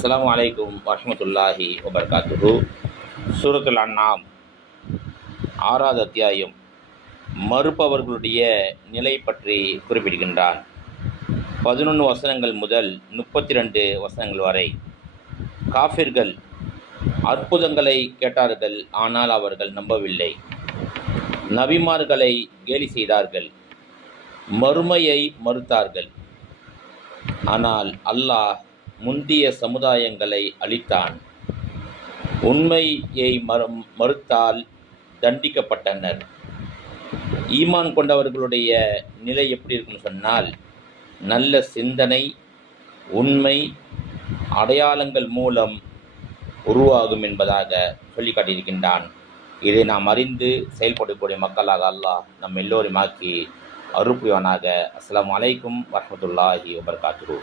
அஸ்ஸலாமு அலைக்கும் வரஹ்மத்துல்லாஹி வபரகாத்துஹு. சூரத்துல் அன்ஆம் 6வது அத்தியாயம் மறுப்பவர்களுடைய நிலை பற்றி குறிப்பிடுகின்றான். 11 வசனங்கள் முதல் 32 வசனங்கள் வரை. காஃபிர்கள் அற்புதங்களை கேட்டார்கள், ஆனால் அவர்கள் நம்பவில்லை. நபிமார்களை கேலி செய்தார்கள், மறுமையை மறுத்தார்கள். ஆனால் அல்லாஹ் முந்திய சமுதாயங்களை அழித்தான். உண்மையை மறுத்தால் தண்டிக்கப்பட்டனர். ஈமான் கொண்டவர்களுடைய நிலை எப்படி இருக்குன்னு சொன்னால், நல்ல சிந்தனை, உண்மை, அடையாளங்கள் மூலம் உருவாகும் என்பதாக சொல்லி காட்டியிருக்கின்றான். இதை நாம் அறிந்து செயல்படக்கூடிய மக்களாக அல்லாஹ் நம் எல்லோரும் ஆக்கி அருள் புரிவானாக. அஸ்ஸலாமு அலைக்கும் வரஹ்மத்துல்லாஹி வபரகாத்துஹு.